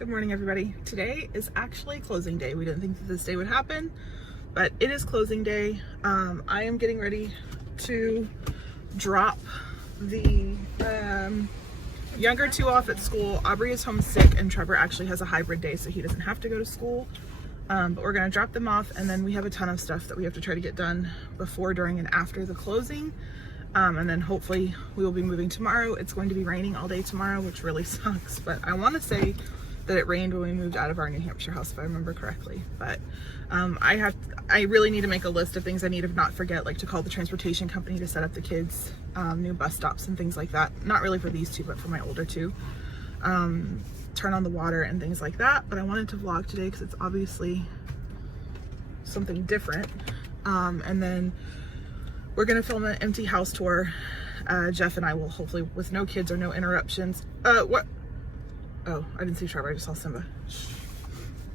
Good morning, everybody. Today is actually closing day. We didn't think that this day would happen, but it is closing day. I am getting ready to drop the younger two off at school. Aubrey is homesick and Trevor actually has a hybrid day, so he doesn't have to go to school. But we're gonna drop them off, and then we have a ton of stuff that we have to try to get done before, during, and after the closing. And then hopefully we will be moving tomorrow. It's going to be raining all day tomorrow, which really sucks, but I want to say that it rained when we moved out of our New Hampshire house, if I remember correctly. But I really need to make a list of things I need to not forget, like to call the transportation company to set up the kids' new bus stops and things like that. Not really for these two, but for my older two. Turn on the water and things like that. But I wanted to vlog today because it's obviously something different. And then we're gonna film an empty house tour. Jeff and I will, hopefully with no kids or no interruptions. What? Oh, I didn't see Trevor, I just saw Simba.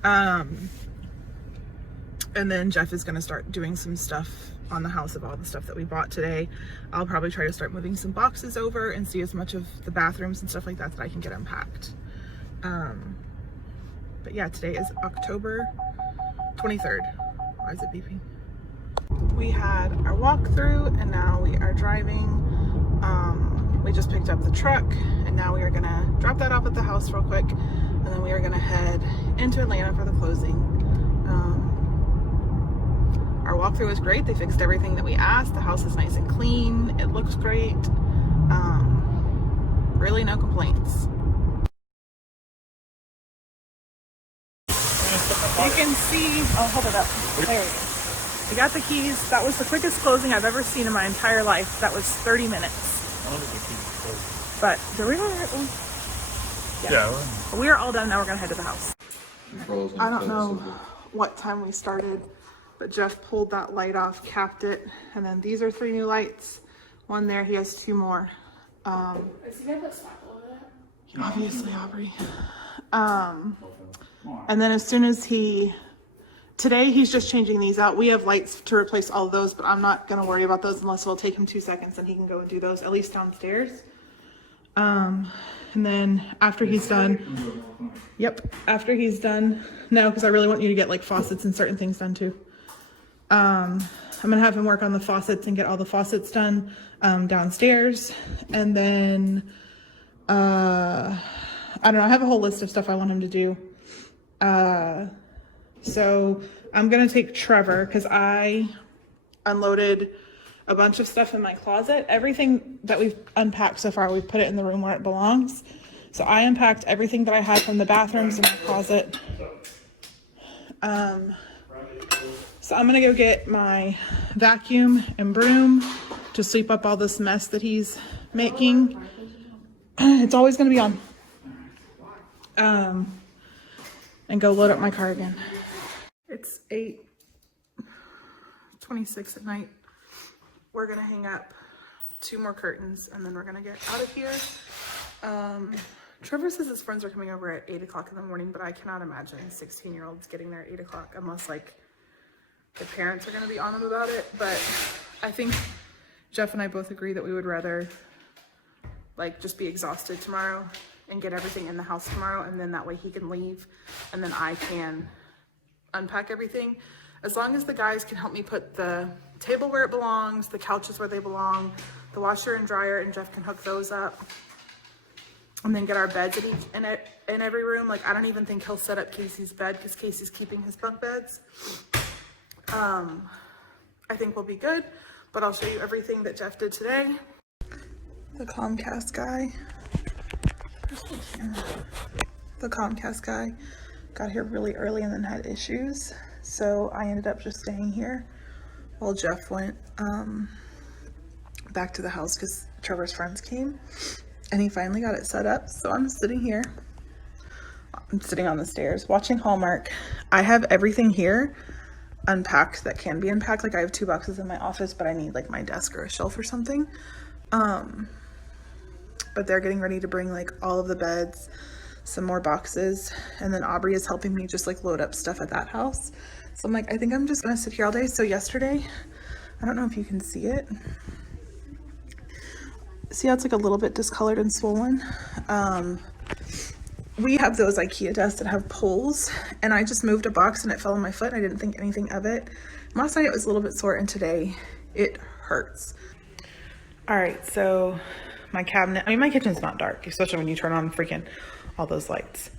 And then Jeff is gonna start doing some stuff on the house of all the stuff that we bought today. I'll probably try to start moving some boxes over and see as much of the bathrooms and stuff like that that I can get unpacked. But yeah, today is October 23rd. Why is it beeping? We had our walkthrough and now we are driving. We just picked up the truck and now we are gonna drop that off at the house real quick, and then we are gonna head into Atlanta for the closing. Our walkthrough was great. They fixed everything that we asked. The house is nice and clean. It looks great. Really no complaints. You can see, I'll hold it up. There we go. I got the keys. That was the quickest closing I've ever seen in my entire life. That was 30 minutes. But there we are. Yeah. We are all done now. We're gonna head to the house. I don't know what time we started, but Jeff pulled that light off, capped it, and then these are 3 new lights. One there, he has 2 more. Is he gonna put sparkle over that? Obviously, Aubrey. And then as soon as today he's just changing these out. We have lights to replace all of those, but I'm not gonna worry about those unless it'll take him 2 seconds and he can go and do those, at least downstairs. And then after he's done, after he's done, no, because I really want you to get like faucets and certain things done too. I'm gonna have him work on the faucets and get all the faucets done downstairs. And then, I don't know, I have a whole list of stuff I want him to do. So I'm gonna take Trevor because I unloaded a bunch of stuff in my closet. Everything that we've unpacked so far, we've put it in the room where it belongs. So I unpacked everything that I had from the bathrooms in my closet. So I'm gonna go get my vacuum and broom to sweep up all this mess that he's making. It's always gonna be on. And go load up my car again. It's 8:26 at night. We're gonna hang up 2 more curtains and then we're gonna get out of here. Trevor says his friends are coming over at 8 o'clock in the morning, but I cannot imagine 16-year-olds getting there at 8 o'clock unless like the parents are gonna be on them about it. But I think Jeff and I both agree that we would rather like just be exhausted tomorrow and get everything in the house tomorrow, and then that way he can leave and then I can unpack everything. As long as the guys can help me put the table where it belongs, the couches where they belong, the washer and dryer, and Jeff can hook those up, and then get our beds in every room. Like I don't even think he'll set up Casey's bed because Casey's keeping his bunk beds. I think we'll be good, but I'll show you everything that Jeff did today. The Comcast guy got here really early and then had issues, so I ended up just staying here while Jeff went back to the house because Trevor's friends came and he finally got it set up. So I'm sitting here, I'm sitting on the stairs watching Hallmark. I have everything here unpacked that can be unpacked. Like I have 2 boxes in my office, but I need like my desk or a shelf or something. But they're getting ready to bring like all of the beds, some more boxes, and then Aubrey is helping me just like load up stuff at that house. So I'm like, I think I'm just gonna sit here all day. So yesterday, I don't know if you can see it. See how it's like a little bit discolored and swollen? we have those IKEA desks that have pulls, and I just moved a box and it fell on my foot and I didn't think anything of it. Last night it was a little bit sore and today it hurts. All right, so my cabinet, I mean, my kitchen's not dark, especially when you turn on freaking all those lights,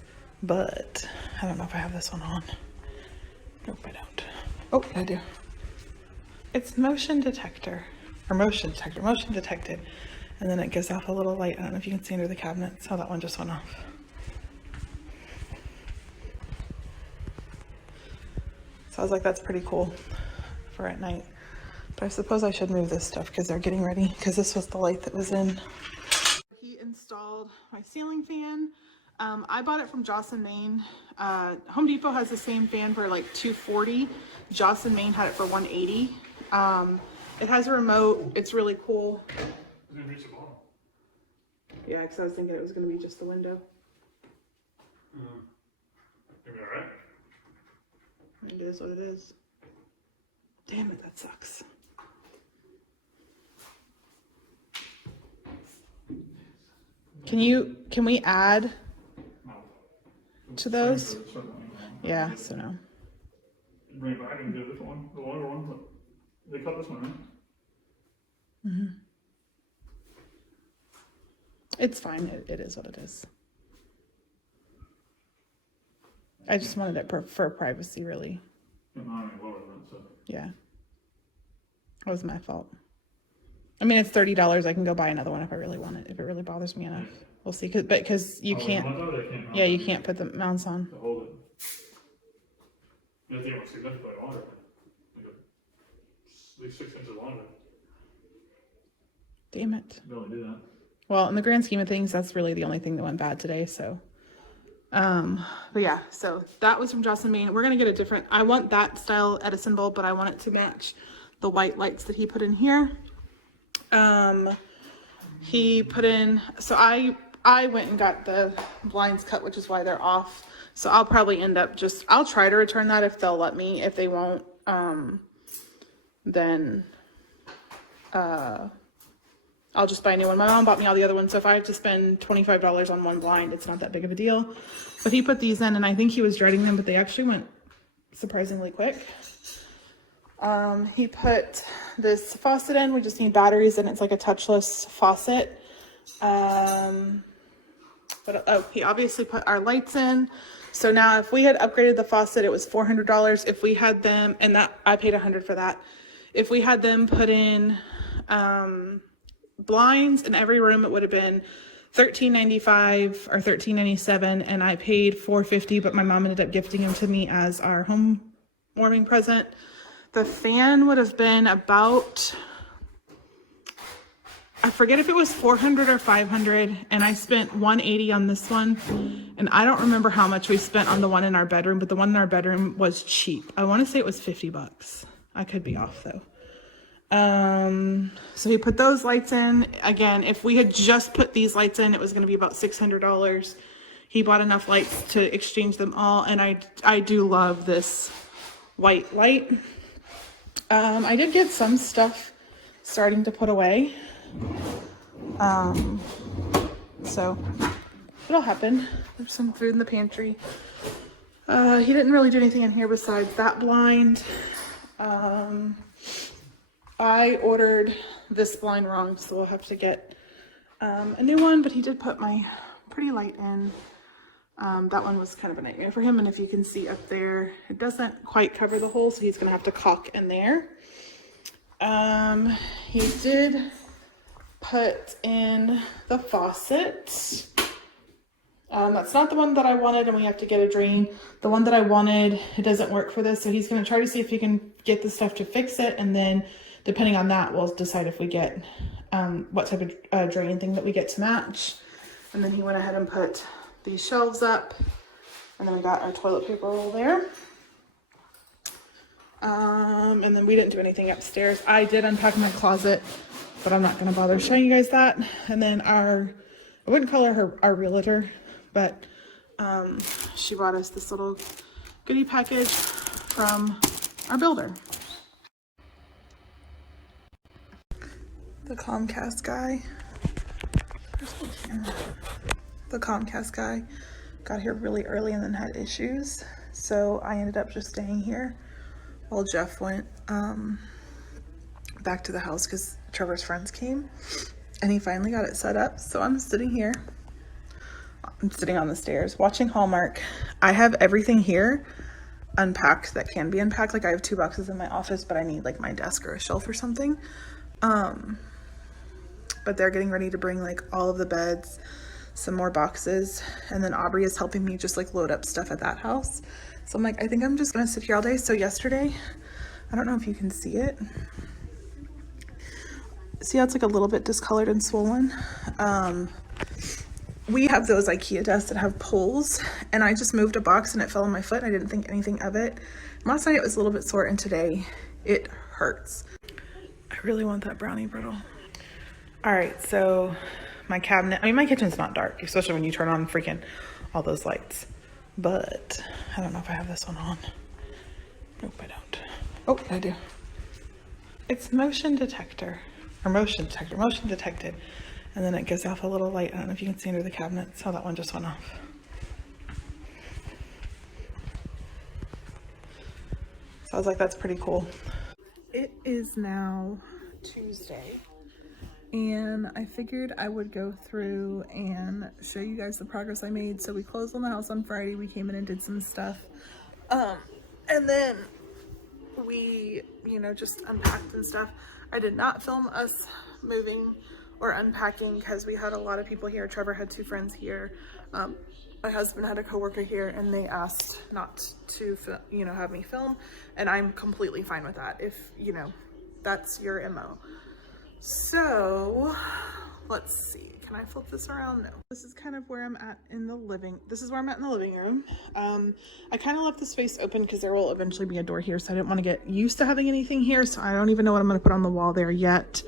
but I don't know if I have this one on. Nope, I don't. Oh, I do. It's motion detected. And then it gives off a little light. I don't know if you can see under the cabinets. Oh, that one just went off. So I was like, that's pretty cool for at night. But I suppose I should move this stuff because they're getting ready, because this was the light that was in. He installed my ceiling fan. I bought it from Jocelyn, Maine. Home Depot has the same fan for like $240. Jocelyn, Maine had it for $180. It has a remote. It's really cool. Yeah, because I was thinking it was going to be just the window. Maybe all right. It is what it is. Damn it, that sucks. Can we add to those? Yeah, so no. Bring it back and do this one, the longer one, but they cut this one, right? Mm-hmm. It's fine. It is what it is. I just wanted it for privacy, really. Yeah. It was my fault. I mean, it's $30. I can go buy another one if I really want it, if it really bothers me enough. We'll see. Because you can't. Yeah, you can't put the mounts on. To hold it. I think it was significantly longer. Like at least 6 inches longer. Damn it. You only do that. Well, in the grand scheme of things, that's really the only thing that went bad today, so. But yeah, so that was from Jocelyn, Maine. We're gonna get a different, I want that style Edison bulb, but I want it to match the white lights that he put in here. He put in, so I went and got the blinds cut, which is why they're off. So I'll probably end up I'll try to return that if they'll let me. If they won't, then, I'll just buy a new one. My mom bought me all the other ones, so if I have to spend $25 on one blind, it's not that big of a deal. But he put these in, and I think he was dreading them, but they actually went surprisingly quick. He put this faucet in. We just need batteries, and it's like a touchless faucet. He obviously put our lights in. So now if we had upgraded the faucet, it was $400. If we had them, and that I paid $100 for that. If we had them put in, blinds in every room, it would have been $13.95 or $13.97, and I paid $4.50, but my mom ended up gifting them to me as our home warming present. The fan would have been about, I forget if it was $400 or $500, and I spent $180 on this one, and I don't remember how much we spent on the one in our bedroom, but the one in our bedroom was cheap. I want to say it was $50. I could be off though. So he put those lights in. Again, if we had just put these lights in, it was going to be about $600. He bought enough lights to exchange them all, and I do love this white light. I did get some stuff starting to put away. So it'll happen. There's some food in the pantry. He didn't really do anything in here besides that blind. I ordered this blind wrong, so we'll have to get a new one, but he did put my pretty light in. That one was kind of a nightmare for him, and if you can see up there, it doesn't quite cover the hole, so he's gonna have to caulk in there. He did put in the faucet. That's not the one that I wanted, and we have to get a drain. The one that I wanted, it doesn't work for this, so he's gonna try to see if he can get the stuff to fix it, and then depending on that, we'll decide if we get what type of drain thing that we get to match. And then he went ahead and put these shelves up, and then we got our toilet paper roll there. And then we didn't do anything upstairs. I did unpack my closet, but I'm not gonna bother showing you guys that. And then I wouldn't call her our realtor, but she brought us this little goodie package from our builder. The Comcast guy. Where's my camera? The Comcast guy got here really early and then had issues. So I ended up just staying here while Jeff went back to the house because Trevor's friends came and he finally got it set up. So I'm sitting here. I'm sitting on the stairs watching Hallmark. I have everything here unpacked that can be unpacked. Like I have 2 boxes in my office, but I need like my desk or a shelf or something. But they're getting ready to bring like all of the beds, some more boxes, and then Aubrey is helping me just like load up stuff at that house. So I'm like, I think I'm just gonna sit here all day. So yesterday, I don't know if you can see it. See how it's like a little bit discolored and swollen? We have those IKEA desks that have poles, and I just moved a box and it fell on my foot. I didn't think anything of it. Last night it was a little bit sore, and today it hurts. I really want that brownie brittle. All right, so my cabinet, I mean, my kitchen's not dark, especially when you turn on freaking all those lights. But I don't know if I have this one on. Nope, I don't. Oh, I do. It's motion detected. And then it gives off a little light. I don't know if you can see under the cabinets how that one just went off. So I was like, that's pretty cool. It is now Tuesday, and I figured I would go through and show you guys the progress I made. So we closed on the house on Friday. We came in and did some stuff. And then we, just unpacked and stuff. I did not film us moving or unpacking because we had a lot of people here. Trevor had 2 friends here. My husband had a coworker here, and they asked not to, have me film, and I'm completely fine with that if, that's your MO. So let's see. Can I flip this around? No. This is kind of where I'm at in the living. This is where I'm at in the living room. I kind of left the space open because there will eventually be a door here, so I didn't want to get used to having anything here. So I don't even know what I'm going to put on the wall there yet.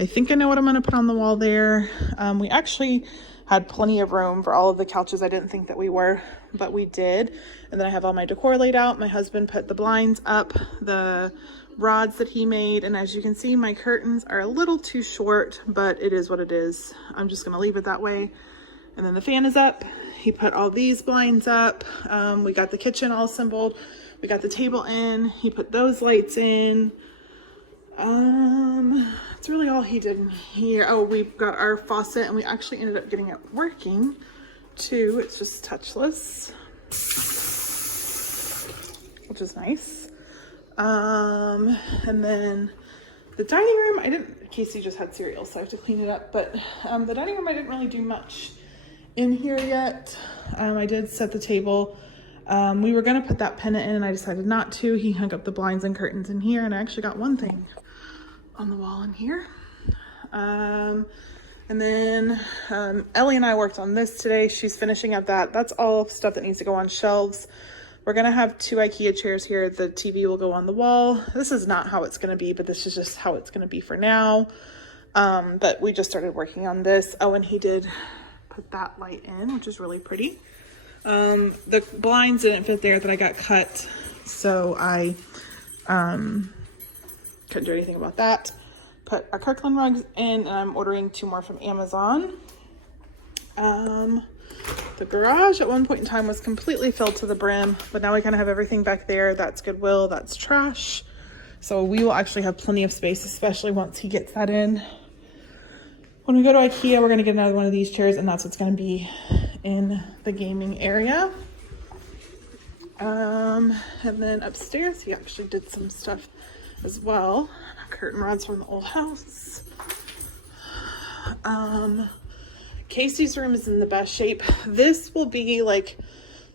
I think I know what I'm going to put on the wall there. We actually had plenty of room for all of the couches. I didn't think that we were, but we did. And then I have all my decor laid out. My husband put the blinds up, the rods that he made, and as you can see, my curtains are a little too short, but it is what it is. I'm just gonna leave it that way. And then the fan is up. He put all these blinds up. We got the kitchen all assembled. We got the table in. He put those lights in. That's really all he did in here. Oh, we've got our faucet, and we actually ended up getting it working too. It's just touchless, which is nice. And then the dining room, Casey just had cereal, so I have to clean it up, but the dining room, I didn't really do much in here yet. I did set the table. We were going to put that pennant in, and I decided not to. He hung up the blinds and curtains in here, and I actually got one thing on the wall in here. And then Ellie and I worked on this today. She's finishing up that. That's all stuff that needs to go on shelves. We're going to have 2 IKEA chairs here. The TV will go on the wall. This is not how it's going to be, but this is just how it's going to be for now. But we just started working on this. Oh, and he did put that light in, which is really pretty. The blinds didn't fit there that I got cut, so I couldn't do anything about that. Put our Kirkland rugs in, and I'm ordering 2 more from Amazon. The garage at one point in time was completely filled to the brim, but now we kind of have everything back there. That's Goodwill, that's trash. So we will actually have plenty of space, especially once he gets that in. When we go to IKEA, we're going to get another one of these chairs, and that's what's going to be in the gaming area. And then upstairs, he actually did some stuff as well. Curtain rods from the old house. Casey's room is in the best shape. This will be like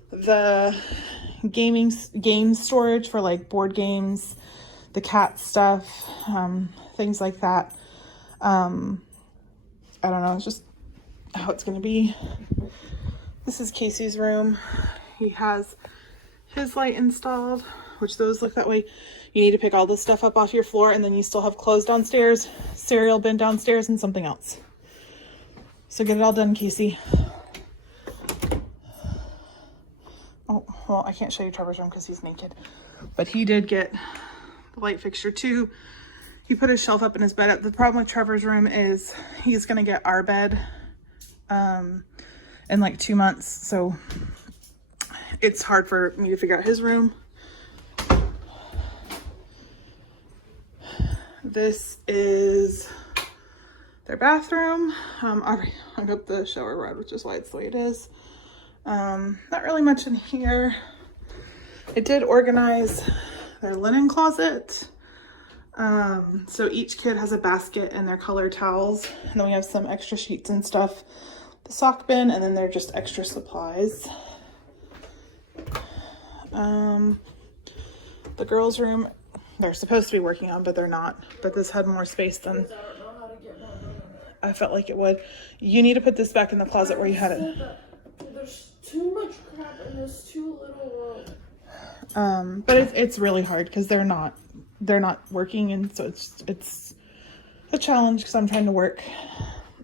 the game storage for like board games, the cat stuff, things like that. I don't know, it's just how it's gonna be. This is Casey's room. He has his light installed, which those look that way. You need to pick all this stuff up off your floor, and then you still have clothes downstairs, cereal bin downstairs, and something else. So get it all done, Casey. Oh, well, I can't show you Trevor's room because he's naked. But he did get the light fixture too. He put his shelf up in his bed. The problem with Trevor's room is he's going to get our bed in like 2 months. So it's hard for me to figure out his room. This is their bathroom. I hung up the shower rod, which is why it's the way it is. Not really much in here. I did organize their linen closet. So each kid has a basket and their color towels, and then we have some extra sheets and stuff, the sock bin, and then they're just extra supplies. The girls' room, they're supposed to be working on, but they're not. But this had more space than I felt like it would. You need to put this back in the closet where you had it. There's too much crap in this too little room. But it's really hard because they're not working, and so it's a challenge because I'm trying to work.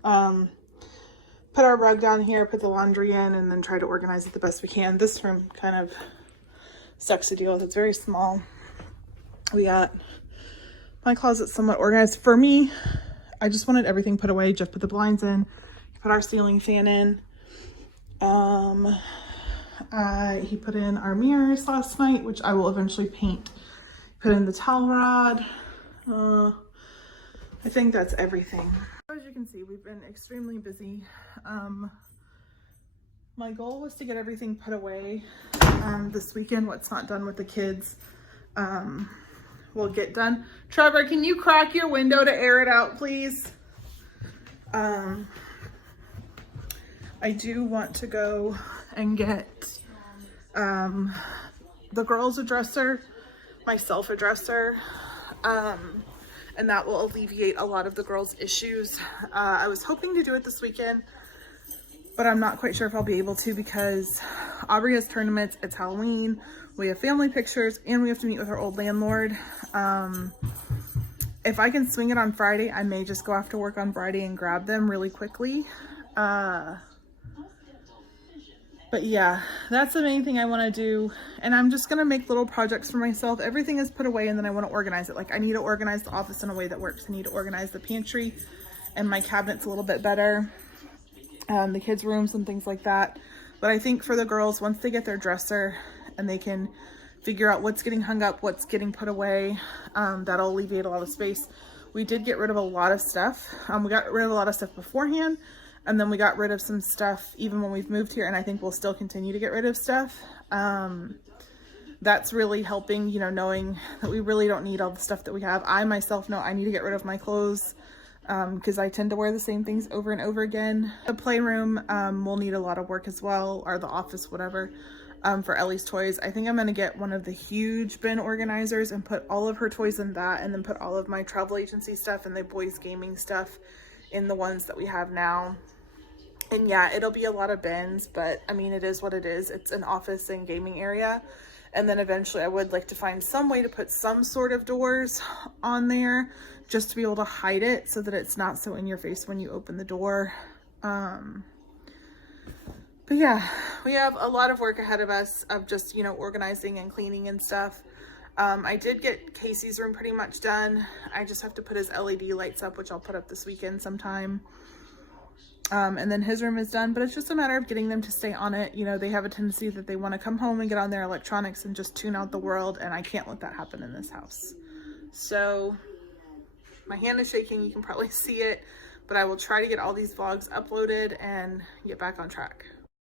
Put our rug down here, put the laundry in, and then try to organize it the best we can. This room kind of sucks to deal with. It's very small. We got my closet somewhat organized. For me, I just wanted everything put away. Jeff put the blinds in, put our ceiling fan in. He put in our mirrors last night, which I will eventually paint. Put in the towel rod. I think that's everything. As you can see, we've been extremely busy. My goal was to get everything put away this weekend. What's not done with the kids will get done. Trevor, can you crack your window to air it out, please? I do want to go and get the girls a dresser, myself a dresser, and that will alleviate a lot of the girls' issues. I was hoping to do it this weekend, but I'm not quite sure if I'll be able to because Aubrey has tournaments, it's Halloween, we have family pictures, and we have to meet with our old landlord. If I can swing it on Friday, I may just go after work on Friday and grab them really quickly. But yeah, that's the main thing I want to do. And I'm just going to make little projects for myself. Everything is put away and then I want to organize it. Like I need to organize the office in a way that works. I need to organize the pantry and my cabinets a little bit better. The kids' rooms and things like that. But I think for the girls, once they get their dresser and they can figure out what's getting hung up, what's getting put away, that'll alleviate a lot of space. We did get rid of a lot of stuff. We got rid of a lot of stuff beforehand. And then we got rid of some stuff even when we've moved here, and I think we'll still continue to get rid of stuff. That's really helping, you know, knowing that we really don't need all the stuff that we have. I myself know I need to get rid of my clothes because I tend to wear the same things over and over again. The playroom will need a lot of work as well, or the office, whatever, for Ellie's toys. I think I'm going to get one of the huge bin organizers and put all of her toys in that, and then put all of my travel agency stuff and the boys gaming stuff in the ones that we have now. And yeah, it'll be a lot of bins, but I mean, it is what it is. It's an office and gaming area. And then eventually I would like to find some way to put some sort of doors on there just to be able to hide it so that it's not so in your face when you open the door. But yeah, we have a lot of work ahead of us of just, you know, organizing and cleaning and stuff. I did get Casey's room pretty much done. I just have to put his LED lights up, which I'll put up this weekend sometime. And then his room is done, but it's just a matter of getting them to stay on it. You know, they have a tendency that they want to come home and get on their electronics and just tune out the world, and I can't let that happen in this house. So my hand is shaking, you can probably see it, but I will try to get all these vlogs uploaded and get back on track.